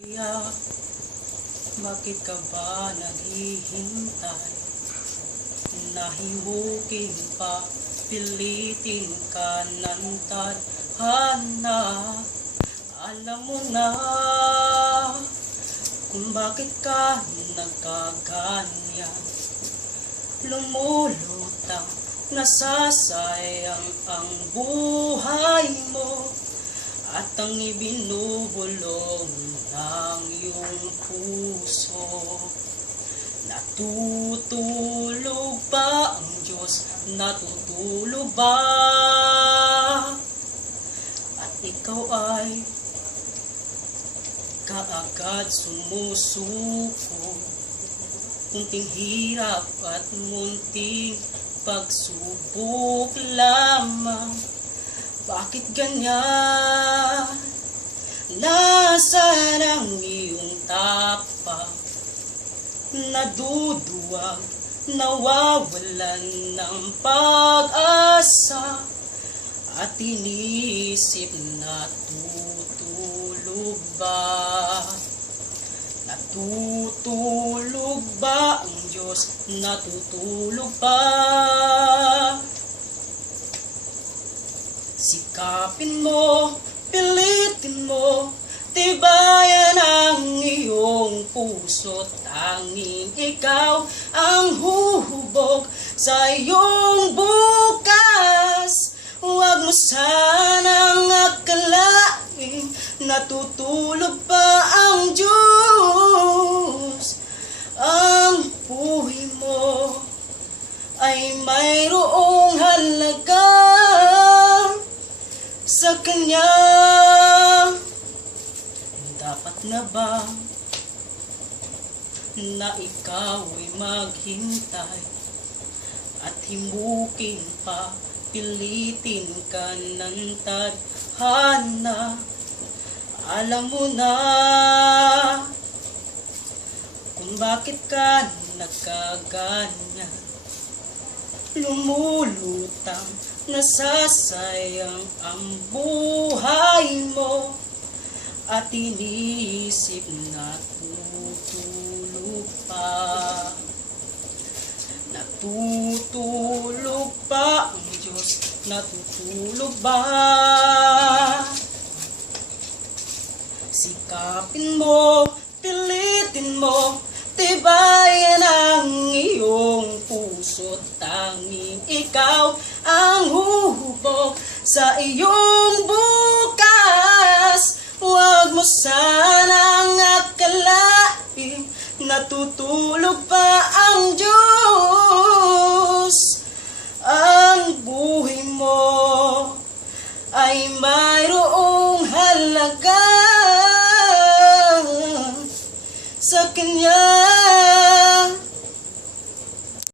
Kaya, bakit ka ba naghihintay? Nahimukin pa, pilitin ka ng tadhana. Alam mo na kung bakit ka nagkaganyan. Lumulutang, nasasayang ang buhay mo, at ang ibinubulong ng iyong puso. Natutulog ba ang Diyos? Natutulog ba? At ikaw ay kaagad sumusuko. Munting hirap at munting pagsubok lamang. Bakit ganyan? Nasaan ang iyong tapang? Naduduwag, nawawalan ng pag-asa, at iniisip na tutulog ba? Natutulog ba ang Diyos? Natutulog ba? Sikapin mo, pilitin mo, tibayan ang iyong puso. Tanging ikaw ang huhubog sa iyong bukas. Huwag mo sanang akalain natutulog pa ang Diyos. Ang buhay mo ay mayroong halaga sa Kanya. Dapat na ba na ikaw ay maghintay at himukin pa, pilitin ka ng tadhana? Alam mo na kung bakit ka nagkaganyan. Lumulutang, nasasayang ang buhay mo, at iniisip na tutulog pa. Natutulog pa ang Diyos? Natutulog ba? Sikapin mo, pilitin mo, tibayan ang iyong puso. Tanging ikaw ang huhubog sa iyong bukas. Huwag mo sanang akalain natutulog pa ang Diyos. Ang buhay mo ay mayroong halaga sa Kanya.